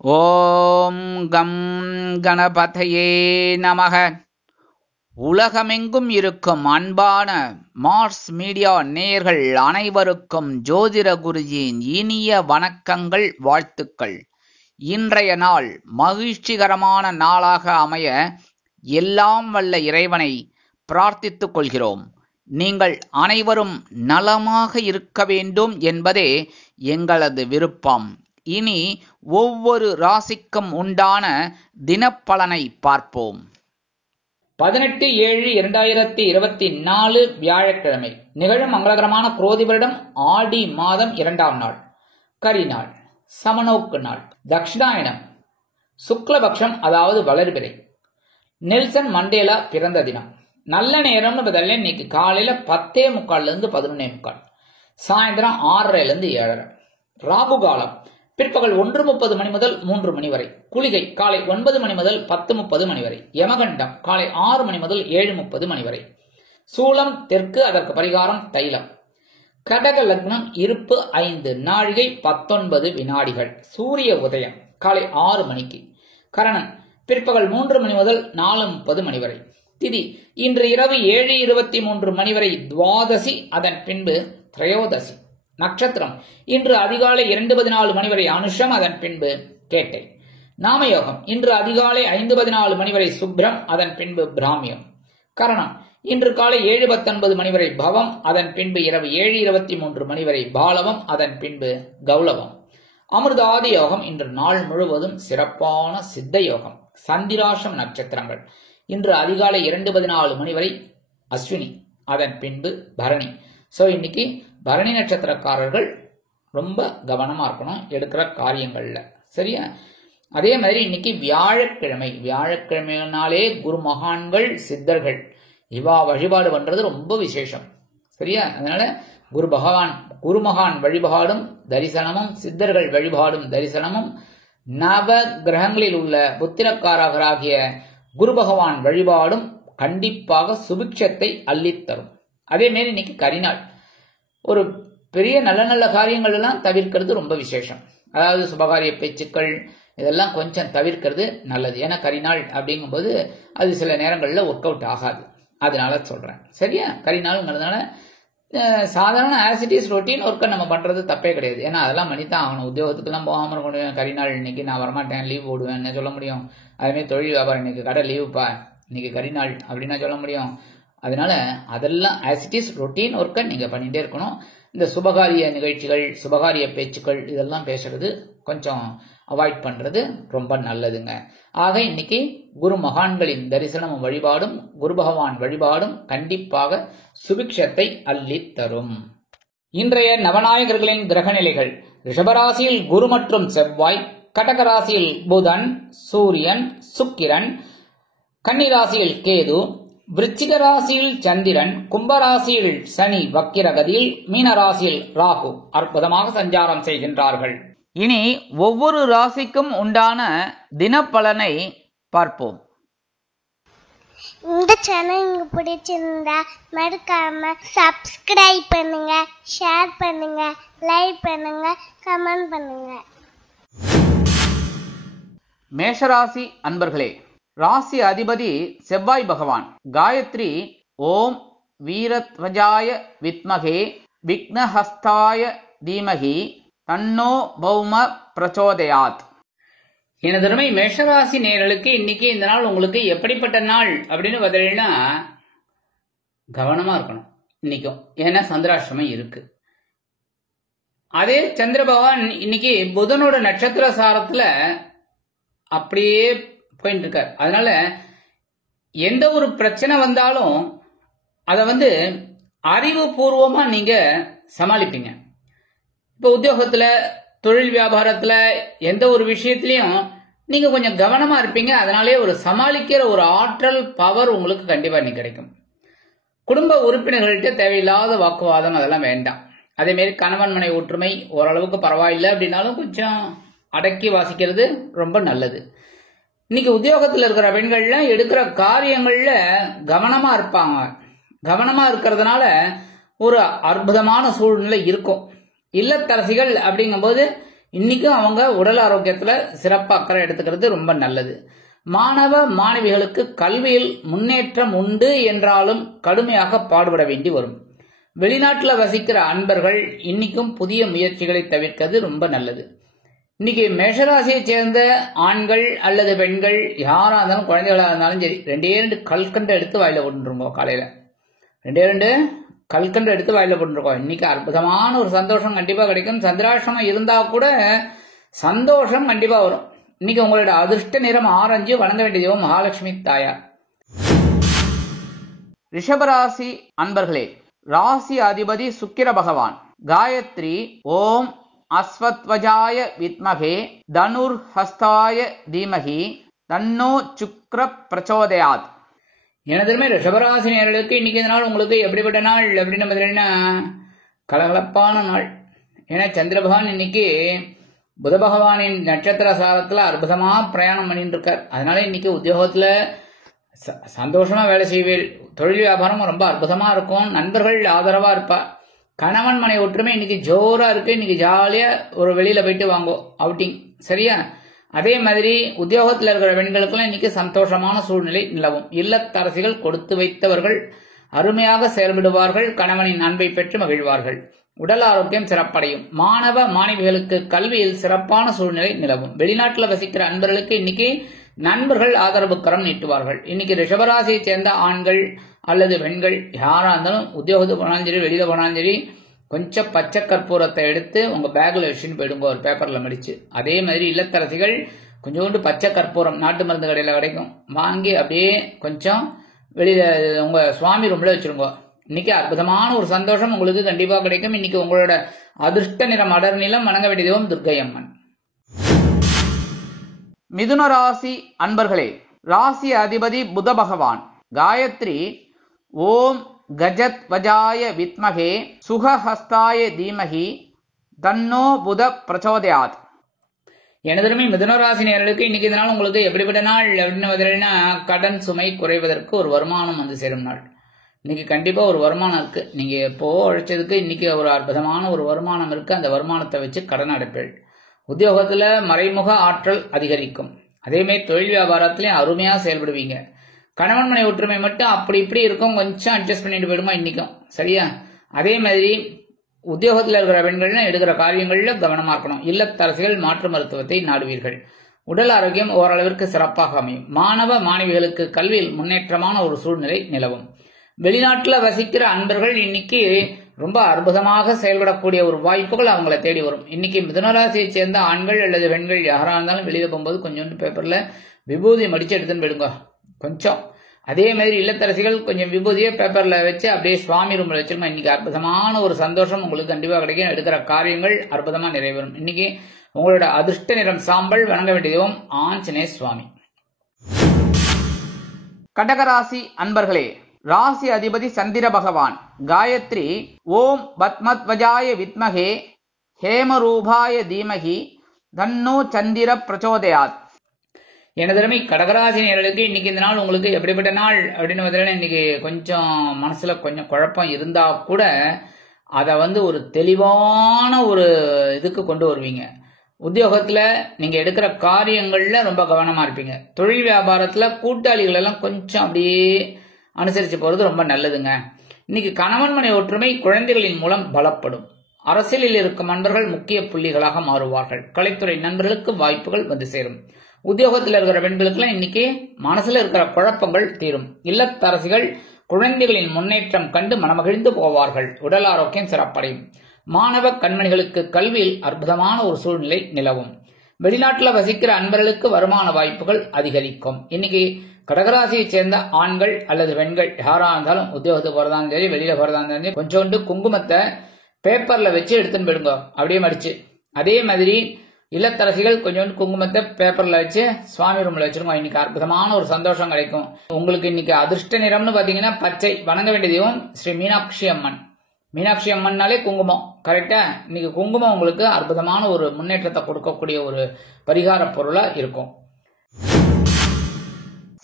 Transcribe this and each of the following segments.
ஓம் come கணபதையே நமக. உலகமெங்கும் இருக்கும் அன்பான மார்ஸ் மீடியா நேயர்கள் அனைவருக்கும் ஜோதிட குருஜியின் இனிய வணக்கங்கள், வாழ்த்துக்கள். இன்றைய நாள் மகிழ்ச்சிகரமான நாளாக அமைய எல்லாம் வல்ல இறைவனை பிரார்த்தித்துக் கொள்கிறோம். நீங்கள் அனைவரும் நலமாக இருக்க வேண்டும் என்பதே எங்களது விருப்பம். இனி ஒவ்வொரு ராசிக்கும் உண்டான தினப்பலனை பார்ப்போம். 18/7/2024 வியாழக்கிழமை. நிகழும் மங்களகரமான குரோதி வருடம் ஆடி மாதம் 2ஆம் நாள், கரிநாள், சமநோக்கு நாள், தக்ஷிணாயனம், சுக்லபக்ஷம் அதாவது வளர்பிறை. நெல்சன் மண்டேலா பிறந்த தினம். நல்ல நேரம்னு பதில் இன்னைக்கு காலையில 10:45 11:45, சாயந்தரம் 6:30 7:30. ராகு காலம் பிற்பகல் 1:30 மணி முதல் 3 மணி வரை. குளிகை காலை 9 மணி முதல் 10:30 மணி வரை. யமகண்டம் காலை 6 மணி முதல் 7:30 மணி வரை. சூலம் தெற்கு, அதற்கு பரிகாரம் தைலம். கடக லக்னம், இருப்பு 5 நாழிகை 19 வினாடிகள். சூரிய உதயம் காலை 6 மணிக்கு. கரணன் பிற்பகல் 3 மணி முதல் 4:30 மணி வரை. திதி இன்று இரவு 7:23 மணி வரை துவாதசி, அதன் பின்பு திரையோதசி. நட்சத்திரம் இன்று அதிகாலை 2:14 மணி வரை அனுஷம், அதன் பின்பு கேட்டை. நாமயோகம் இன்று அதிகாலை 5:14 மணி வரை சுப்ரம், அதன் பின்பு பிராமியம். கரணம் இன்று காலை 7:19 மணி வரை பவம், அதன் பின்பு இரவு 7:23 மணி வரை பாலவம், அதன் பின்பு கௌலவம். அமிர்தாதி யோகம் இன்று நாள் முழுவதும் சிறப்பான சித்த யோகம். சந்திராஷம் நட்சத்திரங்கள் இன்று அதிகாலை 2:14 மணி வரை அஸ்வினி, அதன் பின்பு பரணி. ஸோ இன்னைக்கு பரணி நட்சத்திரக்காரர்கள் ரொம்ப கவனமா இருக்கணும் எடுக்கிற காரியங்கள்ல, சரியா? அதே மாதிரி இன்னைக்கு வியாழக்கிழமை. வியாழக்கிழமைனாலே குரு மகான்கள், சித்தர்கள் இவா வழிபாடு பண்றது ரொம்ப விசேஷம், சரியா? அதனால குரு மகான் வழிபாடும் தரிசனமும், சித்தர்கள் வழிபாடும் தரிசனமும், நவ கிரகங்களில் உள்ள புத்திரக்காரகராகிய குரு பகவான் வழிபாடும் கண்டிப்பாக சுபிக்ஷத்தை அள்ளித்தரும். அதே மாதிரி இன்னைக்கு கரிநாள். ஒரு பெரிய நல்ல நல்ல காரியங்கள் எல்லாம் தவிர்க்கிறது ரொம்ப விசேஷம். அதாவது சுபகாரிய பேச்சுக்கள் இதெல்லாம் கொஞ்சம் தவிர்க்கிறது நல்லது. ஏன்னா கரிநாள் அப்படிங்கும்போது அது சில நேரங்களில் ஒர்க் அவுட் ஆகாது, அதனால சொல்றேன், சரியா? கரிநாள்ங்கிறதுனால சாதாரண ஆசிட்டிஸ் ரொட்டீன் ஒர்க்கை நம்ம பண்றது தப்பே கிடையாது. ஏன்னா அதெல்லாம் பண்ணித்தான் ஆகணும். உத்தியோகத்துக்கெல்லாம் போகாமல் இருக்க முடியும். கரிநாள் இன்னைக்கு நான் வரமாட்டேன், லீவ் போடுவேன்னு சொல்ல முடியும். அதுமாதிரி தொழில் வியாபாரம் இன்னைக்கு கடை லீவுப்பா, இன்னைக்கு கரிநாள் அப்படின்னா சொல்ல முடியும். அதனால அதெல்லாம் ஆசிட்டிஸ் ரொட்டீன் ஒர்க்கை நீங்க பண்ணிட்டே இருக்கணும். இந்த சுபகாரிய நிகழ்ச்சிகள், சுபகாரிய பேச்சுக்கள் இதெல்லாம் பேசுறது கொஞ்சம் அவாய்ட் பண்றது ரொம்ப நல்லதுங்க. ஆக இன்னைக்கு குரு மகான்களின் தரிசனமும் வழிபாடும், குரு பகவான் வழிபாடும் கண்டிப்பாக சுபிக்ஷத்தை அள்ளித் தரும். இன்றைய நவநாயகர்களின் கிரக நிலைகள். ரிஷபராசியில் குரு மற்றும் செவ்வாய், கடகராசியில் புதன், சூரியன், சுக்கிரன், கன்னிராசியில் கேது, விருச்சிக ராசியில் சந்திரன், கும்பராசியில் சனி வக்கிரகதியில், மீனராசியில் ராகு அற்புதமாக சஞ்சாரம் செய்கின்றார்கள். இனி ஒவ்வொரு ராசிக்கும் உண்டான தினப்பலனை பார்ப்போம். இந்த சேனல் உங்களுக்கு பிடிச்சிருந்தா மறக்காம சப்ஸ்கிரைப் பண்ணுங்க, ஷேர் பண்ணுங்க, லைக் பண்ணுங்க, கமெண்ட் பண்ணுங்க. மேஷராசி அன்பர்களே, ராசி அதிபதி செவ்வாய் பகவான். காயத்ரி ஓம் வீரத்வஜாய வித்மகே விக்னஹஸ்தாய தீமகி தன்னோ பௌம பிரச்சோதயாத். எனதருமை மேஷராசி நேயர்களுக்கு இன்னைக்கு இந்த நாள் உங்களுக்கு எப்படிப்பட்ட நாள் அப்படின்னு பதிலா கவனமா இருக்கணும் இன்னைக்கும். ஏன்னா சந்திராஷ்டமம் இருக்கு. அதே சந்திர பகவான் இன்னைக்கு புதனோட நட்சத்திர சாரத்துல அப்படியே போயிட்டு இருக்கார். அதனால எந்த ஒரு பிரச்சனை வந்தாலும் அதை அறிவுபூர்வமா நீங்க சமாளிப்பீங்க. இப்போ உத்தியோகத்துல, தொழில் வியாபாரத்துல, எந்த ஒரு விஷயத்திலையும் நீங்க கொஞ்சம் கவனமா இருப்பீங்க. அதனாலே ஒரு சமாளிக்கிற ஒரு ஆற்றல், பவர் உங்களுக்கு கண்டிப்பா இன்னைக்கு கிடைக்கும். குடும்ப உறுப்பினர்கள்ட்ட தேவையில்லாத வாக்குவாதம் அதெல்லாம் வேண்டாம். அதே மாதிரி கணவன் மனை ஒற்றுமை ஓரளவுக்கு பரவாயில்லை அப்படின்னாலும் கொஞ்சம் அடக்கி வாசிக்கிறது ரொம்ப நல்லது. இன்னைக்கு உத்தியோகத்தில் இருக்கிற பெண்கள்ல எடுக்கிற காரியங்கள்ல கவனமா இருப்பாங்க. கவனமா இருக்கிறதுனால ஒரு அற்புதமான சூழ்நிலை இருக்கும். இல்லத்தரசிகள் அப்படிங்கும்போது இன்னைக்கும் அவங்க உடல் ஆரோக்கியத்துல சிறப்பு அக்கறை எடுத்துக்கிறது ரொம்ப நல்லது. மாணவ மாணவிகளுக்கு கல்வியில் முன்னேற்றம் உண்டு என்றாலும் கடுமையாக பாடுபட வேண்டி வரும். வெளிநாட்டுல வசிக்கிற அன்பர்கள் இன்னைக்கும் புதிய முயற்சிகளை தவிர்க்கிறது ரொம்ப நல்லது. இன்னைக்கு மேஷராசியை சேர்ந்த ஆண்கள் அல்லது பெண்கள் யாரா இருந்தாலும் குழந்தைகளா இருந்தாலும் சரி, 2 கல்கண்டு எடுத்து வாயில போட்டுருக்கோம். காலையில 2 கல்கண்டு எடுத்து வாயில போட்டுருக்கோம். இன்னைக்கு அற்புதமான ஒரு சந்தோஷம் கண்டிப்பா கிடைக்கும். சந்திராஷ்டமம் இருந்தா கூட சந்தோஷம் கண்டிப்பா வரும். இன்னைக்கு உங்களோட அதிர்ஷ்ட நிறம் ஆரஞ்சு. வணங்க வேண்டியதோ மகாலட்சுமி தாயார். ரிஷபராசி அன்பர்களே, ராசி அதிபதி சுக்கிர பகவான். காயத்ரி ஓம் அஸ்வத்வஜாய வித்மகே தனுர் ஹஸ்தாய தீமகி தன்னோ சுக்ர பிரச்சோதயாத். எனதுமே ரிஷபராசி நேயர்களுக்கு இன்னைக்கு இந்த நாள் உங்களுக்கு எப்படிப்பட்ட நாள் அப்படின்னு பார்த்தீங்கன்னா கலகலப்பான நாள். ஏன்னா சந்திர பகவான் இன்னைக்கு புத பகவானின் நட்சத்திர சாரத்துல அற்புதமா பிரயாணம் பண்ணிட்டு இருக்கார். அதனால இன்னைக்கு உத்தியோகத்துல சந்தோஷமா வேலை செய்வீர். தொழில் வியாபாரம் ரொம்ப அற்புதமா இருக்கும். நண்பர்கள் ஆதரவா இருப்பா. கணவன் மனை ஒற்றுமை இன்னைக்கு ஜோரா இருக்கு. இன்னைக்கு ஜாலியா ஒரு வெளியில போயிட்டு வாங்கோ அவுட்டிங். சரியா? அதே மாதிரி உத்தியோகத்தில் இருக்கிற பெண்களுக்கெல்லாம் இன்னைக்கு சந்தோஷமான சூழ்நிலை நிலவும். இல்லத்தரசிகள் கொடுத்து வைத்தவர்கள் அருமையாக செயல்படுவார்கள். கணவனின் அன்பை பெற்று மகிழ்வார்கள். உடல் ஆரோக்கியம் சிறப்படையும். மாணவ மாணவிகளுக்கு கல்வியில் சிறப்பான சூழ்நிலை நிலவும். வெளிநாட்டில் வசிக்கிற அன்பர்களுக்கு இன்னைக்கு நண்பர்கள் ஆதரவு கரம் நீட்டுவார்கள். இன்னைக்கு ரிஷபராசியை சேர்ந்த ஆண்கள் அல்லது பெண்கள் யாரா இருந்தாலும் உத்தியோகத்துக்கு போனாலும் சரி, வெளியில போனாலும் சரி, கொஞ்சம் பச்சை கற்பூரத்தை எடுத்து உங்க பேக்ல வச்சுன்னு போயிடுங்க, ஒரு பேப்பர்ல மடிச்சு. அதே மாதிரி இல்லத்தரசிகள் கொஞ்சோண்டு பச்சை கற்பூரம் நாட்டு மருந்து கடையில கிடைக்கும், வாங்கி அப்படியே கொஞ்சம் வெளியில உங்க சுவாமி ரூம்ல வச்சிருங்க. இன்னைக்கு அற்புதமான ஒரு சந்தோஷம் உங்களுக்கு கண்டிப்பா கிடைக்கும். இன்னைக்கு உங்களோட அதிர்ஷ்ட நிறம் அடர் நிலம். வணங்க வேண்டியதும் துர்க்கை அம்மன். மிதுன ராசி அன்பர்களே, ராசி அதிபதி புத பகவான். காயத்ரி ஓம் கஜத் வஜாய வித்மகே சுகஹஸ்தாய தீமகி தன்னோ புத பிரச்சோதயாத். எனதுமே மிதுனராசி நேயர்களுக்கு இன்னைக்கு இந்த நாள் உங்களுக்கு எப்படிப்பட்ட நாள் அப்படின்னு பார்த்தீங்கன்னா கடன் சுமை குறைவதற்கு ஒரு வருமானம் வந்து சேரும் நாள். இன்னைக்கு கண்டிப்பா ஒரு வருமானம் இருக்கு. நீங்க எப்போ உழைச்சதுக்கு இன்னைக்கு ஒரு அற்புதமான ஒரு வருமானம் இருக்கு. அந்த வருமானத்தை வச்சு கடன் அடைப்பீள். உத்தியோகத்துல மறைமுக ஆற்றல் அதிகரிக்கும். அதே மாதிரி தொழில் வியாபாரத்திலையும் அருமையா செயல்படுவீங்க. கணவன் மனை ஒற்றுமை மட்டும் அப்படி இப்படி இருக்கும், கொஞ்சம் அட்ஜஸ்ட் பண்ணிட்டு போயிடுமா இன்னைக்கும். சரியா? அதே மாதிரி உத்தியோகத்தில் இருக்கிற பெண்கள்னா எடுக்கிற காரியங்கள்ல கவனமா இருக்கணும். இல்லத்தரசிகள் மாற்று மருத்துவத்தை நாடுவீர்கள். உடல் ஆரோக்கியம் ஓரளவிற்கு சிறப்பாக அமையும். மாணவ மாணவிகளுக்கு கல்வியில் முன்னேற்றமான ஒரு சூழ்நிலை நிலவும். வெளிநாட்டுல வசிக்கிற அன்பர்கள் இன்னைக்கு ரொம்ப அற்புதமாக செயல்படக்கூடிய ஒரு வாய்ப்புகள் அவங்கள தேடி வரும். இன்னைக்கு மிதுனராசியை சேர்ந்த ஆண்கள் அல்லது பெண்கள் யாரா இருந்தாலும் வெளியில போகும்போது கொஞ்சோண்டு பேப்பர்ல விபூதி மடிச்சு எடுத்துன்னு போயிடுங்க கொஞ்சம். அதே மாதிரி இல்லத்தரசிகள் கொஞ்சம் விபூதியை பேப்பர்ல வச்சு அப்படியே சுவாமி ரூம்ல வச்சிருக்கோம். இன்னைக்கு அற்புதமான ஒரு சந்தோஷம் உங்களுக்கு கண்டிப்பா கிடைக்கும். எடுக்கிற காரியங்கள் அற்புதமா நிறைவேறும். இன்னைக்கு உங்களோட அதிர்ஷ்ட நிறம் சாம்பல். வணங்க வேண்டியதும் ஆஞ்சநேய சுவாமி. கடகராசி அன்பர்களே, ராசி அதிபதி சந்திர பகவான். காயத்ரி ஓம் பத்மத்வஜாய வித்மகே ஹேமரூபாய தீமகி தன்னோ சந்திர பிரச்சோதயாத். எனதருமை கடகராசி நேயர்களுக்கு இன்னைக்கு இந்த நாள் உங்களுக்கு எப்படிப்பட்ட நாள் அப்படின்னு பார்த்தீங்கன்னா இன்னைக்கு கொஞ்சம் மனசுல கொஞ்சம் குழப்பம் இருந்தா கூட அதை ஒரு தெளிவான ஒரு இதுக்கு கொண்டு வருவீங்க. உத்தியோகத்துல நீங்க எடுக்கிற காரியங்கள்ல ரொம்ப கவனமா இருப்பீங்க. தொழில் வியாபாரத்துல கூட்டாளிகள் எல்லாம் கொஞ்சம் அப்படியே அனுசரிச்சு போறது ரொம்ப நல்லதுங்க. இன்னைக்கு கணவன் மனை ஒற்றுமை குழந்தைகளின் மூலம் பலப்படும். அரசியலில் இருக்கும் நண்பர்கள் முக்கிய புள்ளிகளாக மாறுவார்கள். கலைத்துறை நண்பர்களுக்கு வாய்ப்புகள் வந்து சேரும். உத்தியோகத்தில் இருக்கிற பெண்களுக்கெல்லாம் இன்னைக்கு மனசுல இருக்கிற குழப்பங்கள் தீரும். இல்லத்தரசிகள் குழந்தைகளின் முன்னேற்றம் கண்டு மனமகிழ்ந்து போவார்கள். உடல் ஆரோக்கியம் சிறப்படையும். மாணவ கண்மணிகளுக்கு கல்வியில் அற்புதமான ஒரு சூழ்நிலை நிலவும். வெளிநாட்டுல வசிக்கிற அன்பர்களுக்கு வருமான வாய்ப்புகள் அதிகரிக்கும். இன்னைக்கு கடகராசியை சேர்ந்த ஆண்கள் அல்லது பெண்கள் யாரா இருந்தாலும் உத்தியோகத்துக்கு போறதாலும் சரி, வெளியில போறதாலும் சரி, கொஞ்சோண்டு குங்குமத்தை பேப்பர்ல வச்சு எடுத்துன்னு போயிடுங்க அப்படியே மடிச்சு. அதே மாதிரி இல்லத்தரசிகள் கொஞ்சோண்டு குங்குமத்தை பேப்பர்ல வச்சு சுவாமி ரூம்ல வச்சிருக்கோம். இன்னைக்கு அற்புதமான ஒரு சந்தோஷம் கிடைக்கும். உங்களுக்கு இன்னைக்கு அதிர்ஷ்ட நிறம்னு பாத்தீங்கன்னா பச்சை. வணங்க வேண்டியதும் ஸ்ரீ மீனாட்சி அம்மன். மீனாட்சி அம்மன்னாலே குங்குமம். கரெக்டா? இன்னைக்கு குங்குமம் உங்களுக்கு அற்புதமான ஒரு முன்னேற்றத்தை கொடுக்கக்கூடிய ஒரு பரிகார பொருளா இருக்கும்.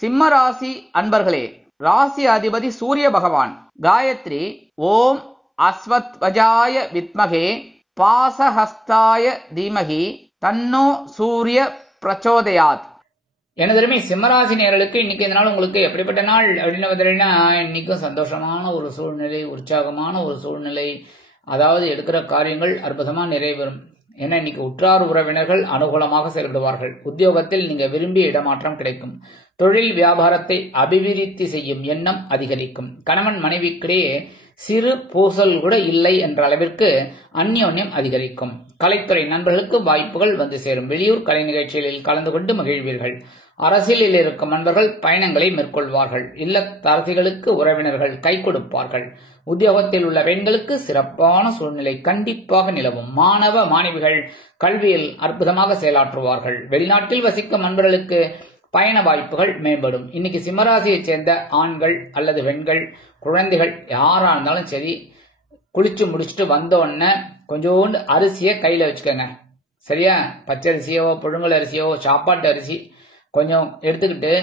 சிம்ம ராசி அன்பர்களே, ராசி அதிபதி சூரிய பகவான். காயத்ரி ஓம் அஸ்வத்வஜாய வித்மகே பாசஹஸ்தாய தீமகி தன்னோ சூரிய பிரச்சோதயாத். எனதருமை சிம்மராசி நேயர்களுக்கு இன்னைக்கு இந்த நாள் உங்களுக்கு எப்படிப்பட்ட நாள் அப்படின்னு பார்த்தீங்கன்னா, இன்னைக்கும் சந்தோஷமான ஒரு சூழ்நிலை, உற்சாகமான ஒரு சூழ்நிலை. அதாவது எடுக்கிற காரியங்கள் அற்புதமா நிறைவேறும். ஏன்னா இன்னைக்கு உற்றார் உறவினர்கள் அனுகூலமாக செயல்படுவார்கள். உத்தியோகத்தில் நீங்க விரும்பிய இடமாற்றம் கிடைக்கும். தொழில் வியாபாரத்தை அபிவிருத்தி செய்யும் எண்ணம் அதிகரிக்கும். கணவன் மனைவிக்கிடையே சிறு பூசல் கூட இல்லை என்ற அளவிற்கு அந்யோன்யம் அதிகரிக்கும். கலைத்துறை நண்பர்களுக்கு வாய்ப்புகள் வந்து சேரும். வெளியூர் கலை நிகழ்ச்சிகளில் கலந்து கொண்டு மகிழ்வீர்கள். அரசியலில் இருக்கும் நண்பர்கள் பயணங்களை மேற்கொள்வார்கள். இல்லத்தரசிகளுக்கு உறவினர்கள் கை கொடுப்பார்கள். உத்தியோகத்தில் உள்ள பெண்களுக்கு சிறப்பான சூழ்நிலை கண்டிப்பாக நிலவும். மாணவ மாணவிகள் கல்வியில் அற்புதமாக செயலாற்றுவார்கள். வெளிநாட்டில் வசிக்கும் நண்பர்களுக்கு பயண வாய்ப்புகள் மேம்படும். இன்னைக்கு சிம்மராசியைச் சேர்ந்த ஆண்கள் அல்லது பெண்கள், குழந்தைகள் யாரா இருந்தாலும் சரி, குளிச்சு முடிச்சுட்டு வந்தோடனே கொஞ்சோண்டு அரிசியை கையில வச்சுக்கோங்க. சரியா? பச்சரிசியோ புழுங்கல் அரிசியோ சாப்பாட்டு அரிசி கொஞ்சம் எடுத்துக்கிட்டு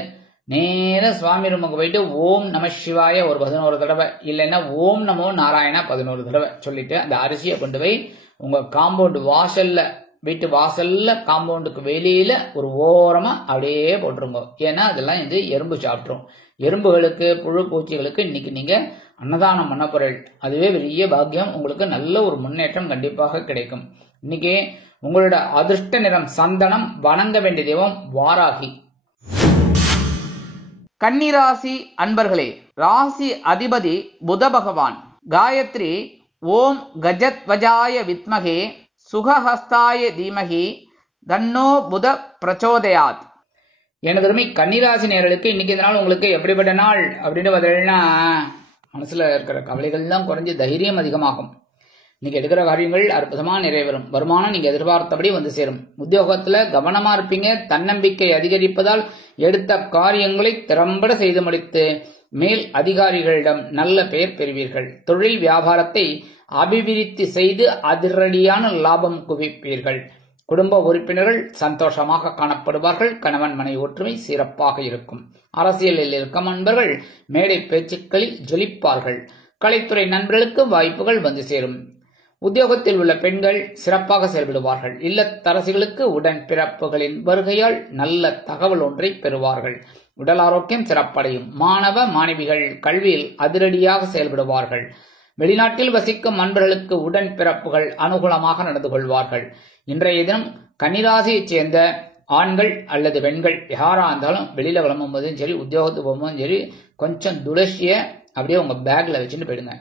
நேர சுவாமி ரூமுக்கு போயிட்டு ஓம் நம சிவாய ஒரு 11 தடவை, இல்லைன்னா ஓம் நமோ நாராயணா 11 தடவை சொல்லிட்டு அந்த அரிசியை கொண்டு போய் உங்க காம்பவுண்ட் வாசல்ல, வீட்டு வாசல்ல காம்பவுண்டுக்கு வெளியில ஒரு ஓரமா அப்படியே போட்டுருங்க. ஏன்னா அதெல்லாம் வந்து எறும்பு சாப்பிட்ரும். எறும்புகளுக்கு புழு பூச்சிகளுக்கு இன்னைக்கு நீங்க அன்னதானம் பண்ண பொருள். அதுவே பெரிய பாக்கியம். உங்களுக்கு நல்ல ஒரு முன்னேற்றம் கண்டிப்பாக கிடைக்கும். இன்னைக்கு உங்களோட அதிர்ஷ்ட நிறம் சந்தனம். வணங்க வேண்டிய தெய்வம் வாராகி. கன்னிராசி அன்பர்களே, ராசி அதிபதி புத பகவான். காயத்ரி ஓம் கஜத்வஜாய வித்மகே சுகஹஸ்தாய தீமகி தன்னோ புத பிரச்சோதயாத். எனதருமை கன்னிராசி நேயர்களுக்கு இன்னைக்கு இந்த நாள் உங்களுக்கு எப்படிப்பட்ட நாள் அப்படின்னு பார்த்தீங்கன்னா, மனசுல இருக்கிற கவலைகள்லாம் குறைஞ்சு தைரியம் அதிகமாகும். இன்னைக்கு எடுக்கிற காரியங்கள் அற்புதமா நிறைவேறும். வருமானம் நீங்க எதிர்பார்த்தபடி வந்து சேரும். உத்தியோகத்துல கவனமா இருப்பீங்க. தன்னம்பிக்கை அதிகரிப்பதால் எடுத்த காரியங்களை திறம்பட செய்து முடித்து மேல் அதிகாரிகளிடம் நல்ல பெயர் பெறுவீர்கள். தொழில் வியாபாரத்தை அபிவிருத்தி செய்து அதிரடியான லாபம் குவிப்பீர்கள். குடும்ப உறுப்பினர்கள் சந்தோஷமாக காணப்படுவார்கள். கணவன் மனைவி ஒற்றுமை சிறப்பாக இருக்கும். அரசியலில் இருக்கும் நண்பர்கள் மேடை பேச்சுக்களில் ஜொலிப்பார்கள். கலைத்துறை நண்பர்களுக்கு வாய்ப்புகள் வந்து சேரும். உத்தியோகத்தில் உள்ள பெண்கள் சிறப்பாக செயல்படுவார்கள். இல்லத்தரசிகளுக்கு உடன் பிறப்புகளின் வருகையால் நல்ல தகவல் ஒன்றை பெறுவார்கள். உடல் ஆரோக்கியம் சிறப்படையும். மாணவ மாணவிகள் கல்வியில் அதிரடியாக செயல்படுவார்கள். வெளிநாட்டில் வசிக்கும் நண்பர்களுக்கு உடன் பிறப்புகள் அனுகூலமாக நடந்து கொள்வார்கள். இன்றைய தினம் கன்னிராசியைச் சேர்ந்த ஆண்கள் அல்லது பெண்கள் யாரா இருந்தாலும் வெளியில கிளம்பும் போதும் சரி, உத்தியோகத்துக்கு போகும்போதும் சரி, கொஞ்சம் துளசிய அப்படியே உங்க பேக்ல வச்சுட்டு போயிடுங்க.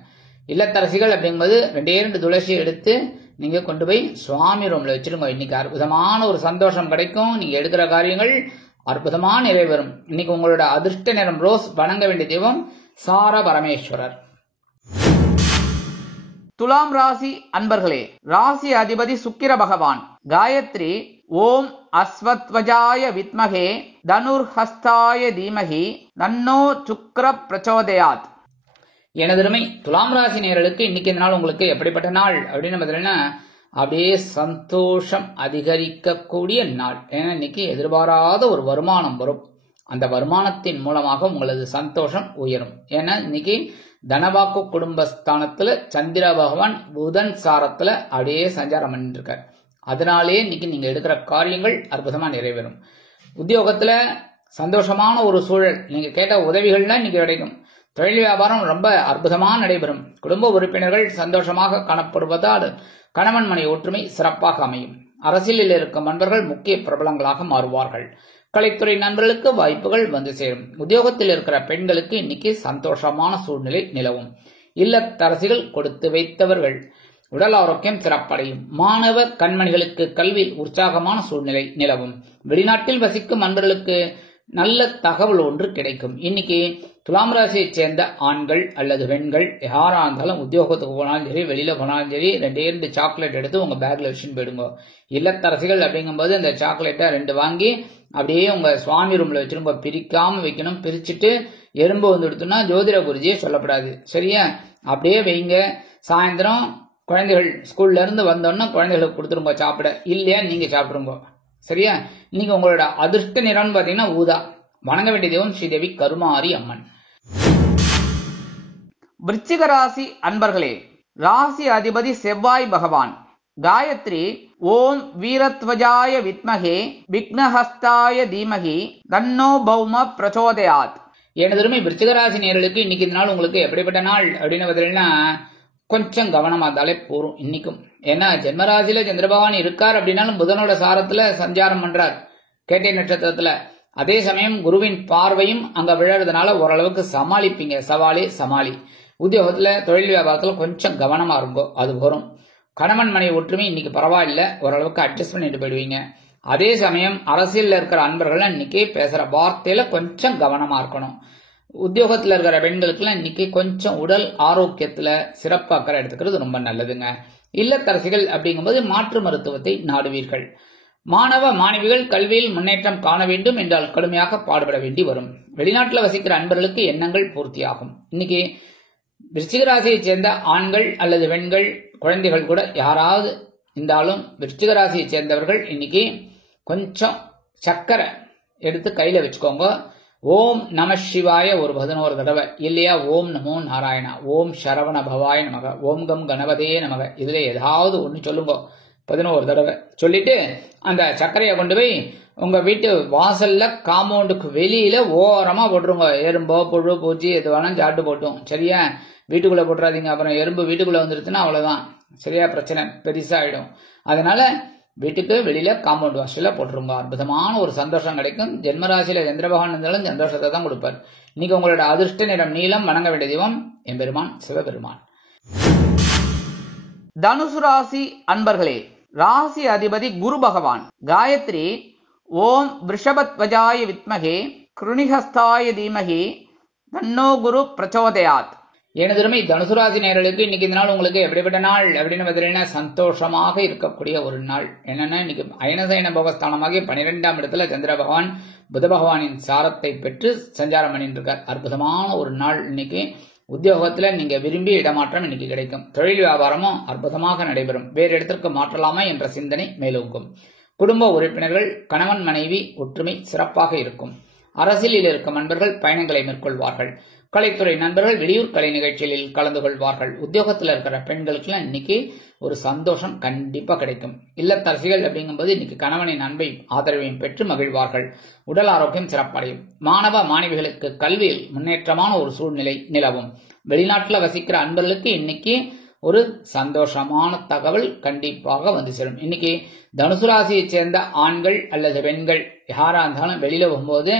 இல்லத்தரசிகள் அப்படிங்கும்போது 2 துளசி எடுத்து நீங்க கொண்டு போய் சுவாமி ரூம்ல வச்சிருங்க. இன்னைக்கு அற்புதமான ஒரு சந்தோஷம் கிடைக்கும். நீங்க எடுக்கிற காரியங்கள் அற்புதமா நிறைவேறும். இன்னைக்கு உங்களோட அதிர்ஷ்ட நிறம் ரோஸ். வணங்க வேண்டிய தெய்வம் சார பரமேஸ்வரர். துலாம் ராசி அன்பர்களே, ராசி அதிபதி சுக்கிர பகவான். காயத்ரி ஓம் அஸ்வத்வஜாய வித்மகே தனுர்ஹஸ்தாய தீமகி தன்னோ சுக்கிர பிரச்சோதயாத். எனதருமை துலாம் ராசி நேயர்களுக்கு இன்னைக்கு இந்த நாள் உங்களுக்கு எப்படிப்பட்ட நாள் அப்படின்னு பார்த்தீங்கன்னா, அப்படியே சந்தோஷம் அதிகரிக்கக்கூடிய நாள். ஏன்னா இன்னைக்கு எதிர்பாராத ஒரு வருமானம் வரும். அந்த வருமானத்தின் மூலமாக உங்களது சந்தோஷம் உயரும். ஏன்னா இன்னைக்கு தனவாக்கு குடும்பஸ்தானத்துல சந்திர பகவான் புதன் சாரத்துல அப்படியே சஞ்சாரம் பண்ணிட்டு இருக்கார். அதனாலே இன்னைக்கு நீங்க எடுக்கிற காரியங்கள் அற்புதமா நிறைவேறும். உத்தியோகத்துல சந்தோஷமான ஒரு சூழல். நீங்க கேட்ட உதவிகள்லாம் இன்னைக்கு கிடைக்கும். தொழில் வியாபாரம் ரொம்ப அற்புதமா நடைபெறும். குடும்ப உறுப்பினர்கள் சந்தோஷமாக காணப்படுவதால் கணவன் மனைவி ஒற்றுமை சிறப்பாக அமையும். அரசியலில் இருக்கும் நண்பர்கள் முக்கிய பிரபலங்களாக மாறுவார்கள். கலைத்துறை நண்பர்களுக்கு வாய்ப்புகள் வந்து சேரும். உத்தியோகத்தில் இருக்கிற பெண்களுக்கு இன்னைக்கு சந்தோஷமான சூழ்நிலை நிலவும். இல்லத்தரசிகள் கொடுத்து வைத்தவர்கள். உடல் ஆரோக்கியம் சிறப்படையும். மாணவ கண்மணிகளுக்கு கல்வியில் உற்சாகமான சூழ்நிலை நிலவும். வெளிநாட்டில் வசிக்கும் நண்பர்களுக்கு நல்ல தகவல் ஒன்று கிடைக்கும். இன்னைக்கு துலாம் ராசியைச் சேர்ந்த ஆண்கள் அல்லது பெண்கள் யாரா இருந்தாலும் உத்தியோகத்துக்கு போனாலும் சரி, வெளியில போனாலும் சரி, 2 சாக்லேட் எடுத்து உங்க பேக்ல வச்சுன்னு போயிடுங்க. இல்லத்தரசிகள் அப்படிங்கும்போது அந்த சாக்லேட்டை 2 வாங்கி அப்படியே உங்க சுவாமி ரூம்ல வச்சிருங்க. பிரிக்காம வைக்கணும். பிரிச்சுட்டு எறும்பு வந்து எடுத்தோம்னா ஜோதிட குருஜியே சொல்லப்படாது. சரியா? அப்படியே வைங்க. சாயந்தரம் குழந்தைகள் ஸ்கூல்ல இருந்து வந்தோன்னா குழந்தைகளுக்கு கொடுத்துருங்க சாப்பிட. இல்லையா நீங்க சாப்பிடுங்க. சரியா? இன்னைக்கு உங்களோட அதிர்ஷ்ட நிறம்னு பாத்தீங்கன்னா ஊதா. வணங்க வேண்டிய தெய்வம் ஸ்ரீதேவி கருமாரி அம்மன். விருச்சிக ராசி அன்பர்களே, ராசி அதிபதி செவ்வாய் பகவான். காயத்ரி ஓம் வீரத்வஜாய வித்மகே விக்னஹஸ்தாய தீமகி தன்னோ பௌம பிரச்சோதயாத். எனதுமே விருச்சிகராசி நேயர்களுக்கு இன்னைக்கு இந்த நாள் உங்களுக்கு எப்படிப்பட்ட நாள் அப்படின்னு பார்த்தீங்கன்னா கொஞ்சம் கவனமா இருந்தாலே போறோம் இன்னைக்கும். ஏன்னா ஜென்மராசியில சந்திர பகவான் இருக்கார் அப்படின்னாலும் புதனோட சாரத்துல சஞ்சாரம் பண்றார் கேட்டை நட்சத்திரத்துல. அதே சமயம் குருவின் பார்வையும் அங்க விழறதுனால ஓரளவுக்கு சமாளிப்பீங்க. சமாளி. உத்தியோகத்துல தொழில் வியாபாரத்துல கொஞ்சம் கவனமா இருக்கும், அது வரும். கணவன் மனைவி ஒற்றுமை இன்னைக்கு பரவாயில்ல, ஓரளவுக்கு அட்ஜஸ்ட் பண்ணிட்டு போயிடுவீங்க. அதே சமயம் அரசியல்ல இருக்கிற அன்பர்கள் இன்னைக்கு பேசுற வார்த்தையில கொஞ்சம் கவனமா இருக்கணும். உத்தியோகத்துல இருக்கிற பெண்களுக்குலாம் இன்னைக்கு கொஞ்சம் உடல் ஆரோக்கியத்துல சிறப்பு அக்கறை எடுத்துக்கிறது ரொம்ப நல்லதுங்க. இல்லத்தரசிகள் அப்படிங்கும்போது மாற்று மருத்துவத்தை நாடுவீர்கள். மாணவ மாணவிகள் கல்வியில் முன்னேற்றம் காண வேண்டும் என்றால் கடுமையாக பாடுபட வேண்டி வரும். வெளிநாட்டில் வசிக்கிற அன்பர்களுக்கு எண்ணங்கள் பூர்த்தியாகும். இன்னைக்கு விருச்சிக ராசியை சேர்ந்த ஆண்கள் அல்லது பெண்கள் குழந்தைகள் கூட யாராவது இருந்தாலும் விருச்சிக ராசியை சேர்ந்தவர்கள் இன்னைக்கு கொஞ்சம் சக்கரை எடுத்து கையில வச்சுக்கோங்க. ஓம் நம சிவாய ஒரு 11 தடவை, இல்லையா ஓம் நமோ நாராயணா, ஓம் சரவண பவாய நமக, ஓம் கம் கணபதே நமக, இதுல ஏதாவது ஒண்ணு சொல்லுங்க 11 தடவை சொல்லிட்டு அந்த சர்க்கரையை கொண்டு போய் உங்க வீட்டு வாசல்ல காம்பவுண்டுக்கு வெளியில ஓரமா போட்டுருங்க. எறும்போ புழு பூச்சி எது வேணாலும் சாப்பிட்டு போட்டோம், சரியா? வீட்டுக்குள்ள போட்டுறாதீங்க, அப்புறம் எறும்பு வீட்டுக்குள்ள வந்துருச்சுன்னா அவ்வளவுதான், சரியா? பிரச்சனை பெருசாயிடும். அதனால வீட்டுக்கு வெளியில காம்பவுண்ட் வாசல்ல போட்டுருங்க. அற்புதமான ஒரு சந்தோஷம் கிடைக்கும். ஜென்மராசியில சந்திர பகவான் இருந்தாலும் சந்தோஷத்தை தான் கொடுப்பார். இன்னைக்கு உங்களோட அதிர்ஷ்ட நிறம் நீளம். வணங்க வேண்டிய தெய்வம் எம்பெருமான் சிவபெருமான். தனுசு ராசி அன்பர்களே, ராசி அதிபதி குரு பகவான். காயத்ரி ஓம் விருஷபத்வஜாய வித்மகே கிருணிஹஸ்தாய தீமகி தன்னோ குரு பிரச்சோதயாத். எனதுமை தனுசு ராசி நேயர்களுக்கு இன்னைக்கு இந்த நாள் உங்களுக்கு எப்படிப்பட்ட நாள் அப்படின்னு பார்த்தீங்கன்னா சந்தோஷமாக இருக்கக்கூடிய ஒரு நாள். என்னன்னா இன்னைக்கு அயனசயன போகஸ்தானமாகிய 12ஆம் இடத்துல சந்திர பகவான் புத பகவானின் சாரத்தை பெற்று சஞ்சாரம் பண்ணிட்டு இருக்கார். அற்புதமான ஒரு நாள் இன்னைக்கு. உத்தியோகத்துல நீங்க விரும்பிய இடமாற்றம் இன்னைக்கு கிடைக்கும். தொழில் வியாபாரமும் அற்புதமாக நடைபெறும். வேறு இடத்திற்கு மாற்றலாமா என்ற சிந்தனை மேலோங்கும். குடும்ப உறுப்பினர்கள் கணவன் மனைவி ஒற்றுமை சிறப்பாக இருக்கும். அரசியலில் இருக்கும் நண்பர்கள் பயணங்களை மேற்கொள்வார்கள். கலைத்துறை நண்பர்கள் வெளியூர் கலை நிகழ்ச்சிகளில் கலந்து கொள்வார்கள். உத்தியோகத்தில் இருக்கிற பெண்களுக்குலாம் இன்னைக்கு ஒரு சந்தோஷம் கண்டிப்பா கிடைக்கும். இல்லத்தரசிகள் அப்படிங்கும்போது இன்னைக்கு கணவனின் அன்பையும் ஆதரவையும் பெற்று மகிழ்வார்கள். உடல் ஆரோக்கியம் சிறப்படையும். மாணவ மாணவிகளுக்கு கல்வியில் முன்னேற்றமான ஒரு சூழ்நிலை நிலவும். வெளிநாட்டில் வசிக்கிற அன்பர்களுக்கு இன்னைக்கு ஒரு சந்தோஷமான தகவல் கண்டிப்பாக வந்து சேரும். இன்னைக்கு தனுசு ராசியை சேர்ந்த ஆண்கள் அல்லது பெண்கள் யாரா இருந்தாலும் வெளியில போகும்போது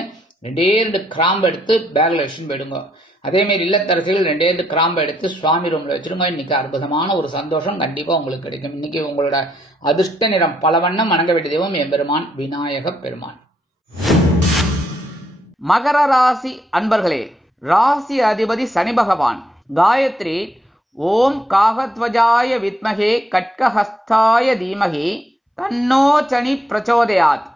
2 கிராம்பு எடுத்து பேக்ல வச்சுன்னு போயிடுங்க. அதே மாதிரி இல்லத்தரசிகள் 2 கிராம்பு எடுத்து சுவாமி ரூம்ல வச்சிருங்க. இன்னைக்கு அற்புதமான ஒரு சந்தோஷம் கண்டிப்பா உங்களுக்கு கிடைக்கும். இன்னைக்கு உங்களோட அதிர்ஷ்ட நிறம் பலவண்ணம். வணங்க வேண்டிய தெய்வம் எம்பெருமான் விநாயக பெருமான். மகர ராசி அன்பர்களே, ராசி அதிபதி சனி பகவான். காயத்ரி ஓம் காகத்வஜாய வித்மகே கட்கஹஸ்தாய தீமகி தன்னோ சனி பிரச்சோதயாத்.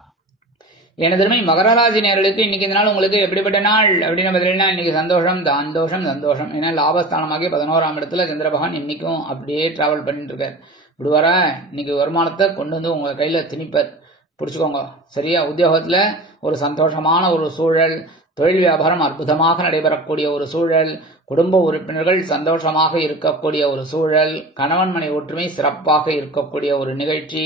எனதுமை மகர ராசி நேயர்களுக்கு இன்னைக்கு இந்த நாள் உங்களுக்கு எப்படிப்பட்ட நாள் அப்படின்னு பார்த்தீங்கன்னா இன்னைக்கு சந்தோஷம். ஏன்னா லாபஸ்தானமாகி 11ஆம் இடத்துல சந்திர பகவான் இன்னைக்கும் அப்படியே டிராவல் பண்ணிட்டு இருக்கார். விடுவாரா? இன்னைக்கு வருமானத்தை கொண்டு வந்து உங்க கையில திணிப்பர், பிடிச்சுக்கோங்க, சரியா? உத்தியோகத்துல ஒரு சந்தோஷமான ஒரு சூழல், தொழில் வியாபாரம் அற்புதமாக நடைபெறக்கூடிய ஒரு சூழல், குடும்ப உறுப்பினர்கள் சந்தோஷமாக இருக்கக்கூடிய ஒரு சூழல், கணவன் மனை ஒற்றுமை சிறப்பாக இருக்கக்கூடிய ஒரு நிகழ்ச்சி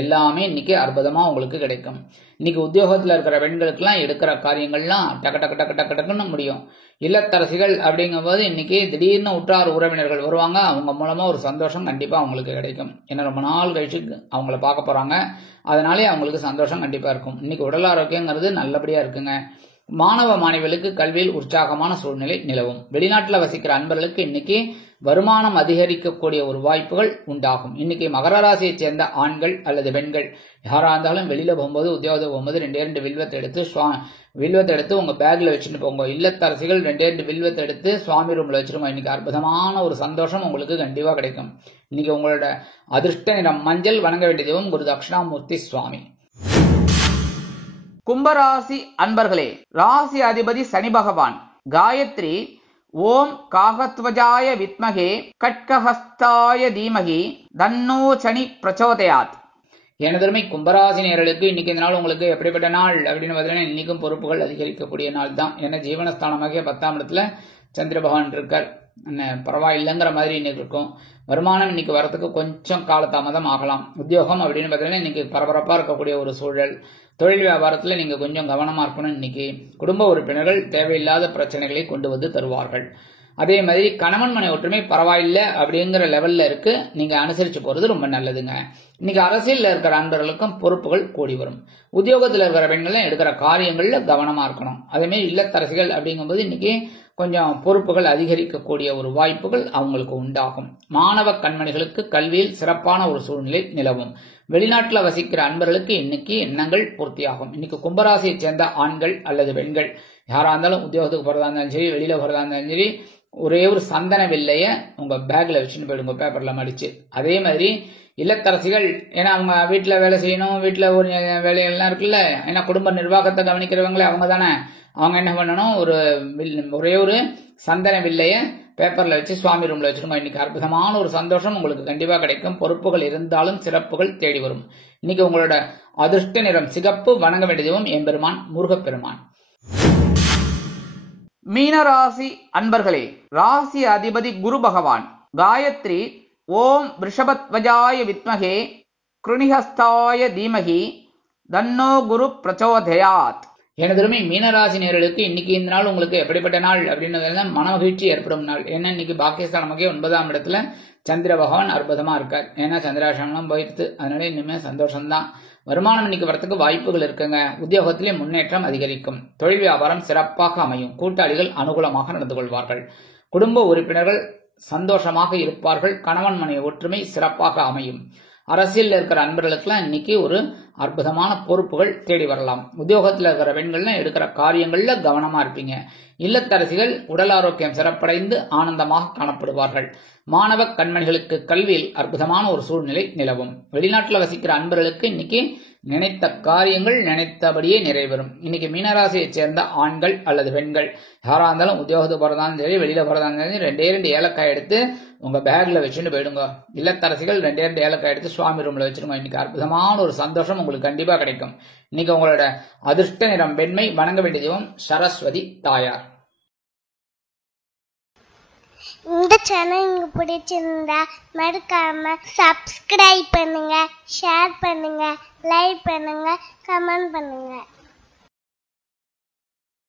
எல்லாமே இன்னைக்கு அற்புதமா உங்களுக்கு கிடைக்கும். இன்னைக்கு உத்தியோகத்துல இருக்கிற பெண்களுக்கெல்லாம் எடுக்கிற காரியங்கள்லாம் டக்குன்னு முடியும். இல்லத்தரசிகள் அப்படிங்கும்போது இன்னைக்கு திடீர்னு உற்றார் உறவினர்கள் வருவாங்க. அவங்க மூலமா ஒரு சந்தோஷம் கண்டிப்பா அவங்களுக்கு கிடைக்கும். ஏன்னா ரொம்ப நாள் கழிச்சு அவங்கள பார்க்க போறாங்க. அதனாலே அவங்களுக்கு சந்தோஷம் கண்டிப்பா இருக்கும். இன்னைக்கு உடல் ஆரோக்கியங்கிறது நல்லபடியா இருக்குங்க. மாணவ மாணவிகளுக்கு கல்வியில் உற்சாகமான சூழ்நிலை நிலவும். வெளிநாட்டில் வசிக்கிற அன்பர்களுக்கு இன்னைக்கு வருமானம் அதிகரிக்கக்கூடிய ஒரு வாய்ப்புகள் உண்டாகும். இன்னைக்கு மகர ராசியை சேர்ந்த ஆண்கள் அல்லது பெண்கள் யாரா இருந்தாலும் வெளியில போகும்போது உத்தியோகத்துக்கு போகும்போது 2 வில்வத்தை எடுத்து உங்க பேக்ல வச்சுட்டு போங்க. இல்லத்தரசிகள் 2 வில்வத்தை எடுத்து சுவாமி ரூம்ல வச்சிருங்க. இன்னைக்கு அற்புதமான ஒரு சந்தோஷம் உங்களுக்கு கண்டிப்பா கிடைக்கும். இன்னைக்கு உங்களோட அதிர்ஷ்ட நிறம் மஞ்சள். வணங்க வேண்டிய தெய்வம் குரு தட்சிணாமூர்த்தி சுவாமி. கும்பராசி அன்பர்களே, ராசி அதிபதி சனி பகவான். காயத்ரி ஓம் காகத்வஜாய வித்மகே கட்கஹஸ்தாய தீமகி தன்னோ சனி பிரச்சோதயாத். எனதருமை கும்பராசி நேயர்களுக்கு இன்னைக்கு இந்த நாள் உங்களுக்கு எப்படிப்பட்ட நாள் அப்படின்னு பார்த்தீங்கன்னா இன்னைக்கும் பொறுப்புகள் அதிகரிக்கக்கூடிய நாள் தான். ஏன்னா ஜீவனஸ்தானமாகிய 10ஆம் இடத்துல சந்திர பகவான் இருக்கார். பரவாயில்லைங்கிற மாதிரி இன்னைக்கு இருக்கும். வருமானம் இன்னைக்கு வரத்துக்கு கொஞ்சம் காலதாமதம் ஆகலாம். உத்தியோகம் அப்படின்னு பார்த்தீங்கன்னா இன்னைக்கு பரபரப்பா இருக்கக்கூடிய ஒரு சூழல். தொழில் வியாபாரத்துல நீங்க கொஞ்சம் கவனமா இருக்கணும். இன்னைக்கு குடும்ப உறுப்பினர்கள் தேவையில்லாத பிரச்சனைகளை கொண்டு வந்து தருவார்கள். அதே மாதிரி கணவன் மனை ஒற்றுமை பரவாயில்லை அப்படிங்கிற லெவல்ல இருக்கு. நீங்க அனுசரிச்சு போறது ரொம்ப நல்லதுங்க. இன்னைக்கு அரசியல்ல இருக்கிற அன்பர்களுக்கும் பொறுப்புகள் கூடி வரும். உத்தியோகத்தில் இருக்கிற பெண்கள் எடுக்கிற காரியங்கள்ல கவனமா இருக்கணும். அதே மாதிரி இல்லத்தரசிகள் அப்படிங்கும்போது இன்னைக்கு கொஞ்சம் பொறுப்புகள் அதிகரிக்கக்கூடிய ஒரு வாய்ப்புகள் அவங்களுக்கு உண்டாகும். மாணவ கண்மணிகளுக்கு கல்வியில் சிறப்பான ஒரு சூழ்நிலை நிலவும். வெளிநாட்டுல வசிக்கிற அன்பர்களுக்கு இன்னைக்கு எண்ணங்கள் பூர்த்தியாகும். இன்னைக்கு கும்பராசியை சேர்ந்த ஆண்கள் அல்லது பெண்கள் யாரா இருந்தாலும் உத்தியோகத்துக்கு போறதா இருந்தாலும் சரி, வெளியில போறதா இருந்தாலும் சரி, ஒரே ஒரு சந்தன வில்லைய உங்க பேக்ல வச்சுன்னு போயிடுங்க, பேப்பர்ல மடிச்சு. அதே மாதிரி இல்லத்தரசிகள், ஏன்னா அவங்க வீட்டுல வேலை செய்யணும், வீட்டுல ஒரு வேலைகள்லாம் இருக்குல்ல, ஏன்னா குடும்ப நிர்வாகத்தை கவனிக்கிறவங்களே அவங்க தானே. அவங்க என்ன பண்ணணும், ஒரே ஒரு சந்தன வில்லைய பேப்பர்ல வச்சு சுவாமி ரூம்ல வச்சுக்கோங்க. இன்னைக்கு அற்புதமான ஒரு சந்தோஷம் உங்களுக்கு கண்டிப்பா கிடைக்கும். பொறுப்புகள் இருந்தாலும் சிறப்புகள் தேடி வரும். இன்னைக்கு உங்களோட அதிர்ஷ்ட நிறம் சிகப்பு. வணங்க வேண்டியதும் எம்பெருமான் முருகப்பெருமான். மீனராசி அன்பர்களே, ராசி அதிபதி குரு பகவான். காயத்ரி ஓம் ரிஷபத்வஜாய வித்மகே கிருணிஹஸ்தாய தீமகி தன்னோ குரு பிரச்சோதயாத். எனதுமே மீனராசி நேயர்களுக்கு இன்னைக்கு இந்த நாள் உங்களுக்கு எப்படிப்பட்ட நாள் அப்படின்றதுல மன மகிழ்ச்சி ஏற்படும் நாள். ஏன்னா இன்னைக்கு பாக்கியஸ்தானமாகவே 9ஆம் இடத்துல சந்திர பகவான் அற்புதமா இருக்கார். ஏன்னா சந்திராசிரமம் போயிடுத்து, அதனால இனிமே சந்தோஷம்தான். வருமானம் இன்னைக்கு வரத்துக்கு வாய்ப்புகள் இருக்குங்க. உத்தியோகத்திலே முன்னேற்றம் அதிகரிக்கும். தொழில் வியாபாரம் சிறப்பாக அமையும். கூட்டாளிகள் அனுகூலமாக நடந்து கொள்வார்கள். குடும்ப உறுப்பினர்கள் சந்தோஷமாக இருப்பார்கள். கணவன் மனைவி ஒற்றுமை சிறப்பாக அமையும். அரசியல் இருக்கிற அன்பர்களுக்கெல்லாம் இன்னைக்கு ஒரு அற்புதமான பொறுப்புகள் தேடி வரலாம். உத்தியோகத்தில் இருக்கிற பெண்கள்லாம் எடுக்கிற காரியங்கள்ல கவனமா இருப்பீங்க. இல்லத்தரசிகள் உடல் ஆரோக்கியம் சிறப்படைந்து ஆனந்தமாக காணப்படுவார்கள். மாணவ கண்மணிகளுக்கு கல்வியில் அற்புதமான ஒரு சூழ்நிலை நிலவும். வெளிநாட்டில் வசிக்கிற அன்பர்களுக்கு இன்னைக்கு நினைத்த காரியங்கள் நினைத்தபடியே நிறைவேறும். இன்னைக்கு மீனராசியை சேர்ந்த ஆண்கள் அல்லது பெண்கள் யாரா இருந்தாலும் உத்தியோகத்துக்கு போறதாலும் சரி, வெளியில போறதாலும் சரி, 2 ஏலக்காய் எடுத்து உங்க பேக்ல வச்சுட்டு போயிடுங்க. இல்லத்தரசிகள் 2 ஏலக்காய் எடுத்து சுவாமி ரூம்ல வச்சிருங்க. இன்னைக்கு அற்புதமான ஒரு சந்தோஷம் உங்களுக்கு கண்டிப்பா கிடைக்கும். இன்னைக்கு உங்களோட அதிர்ஷ்ட நிறம் வெண்மை. வணங்க வேண்டிய தெய்வம் சரஸ்வதி தாயார். இந்த சேனல் உங்களுக்கு பிடிச்சிருந்தா மறக்காம சப்ஸ்கிரைப் பண்ணுங்க, ஷேர் பண்ணுங்க, லைக் பண்ணுங்க, கமெண்ட் பண்ணுங்க.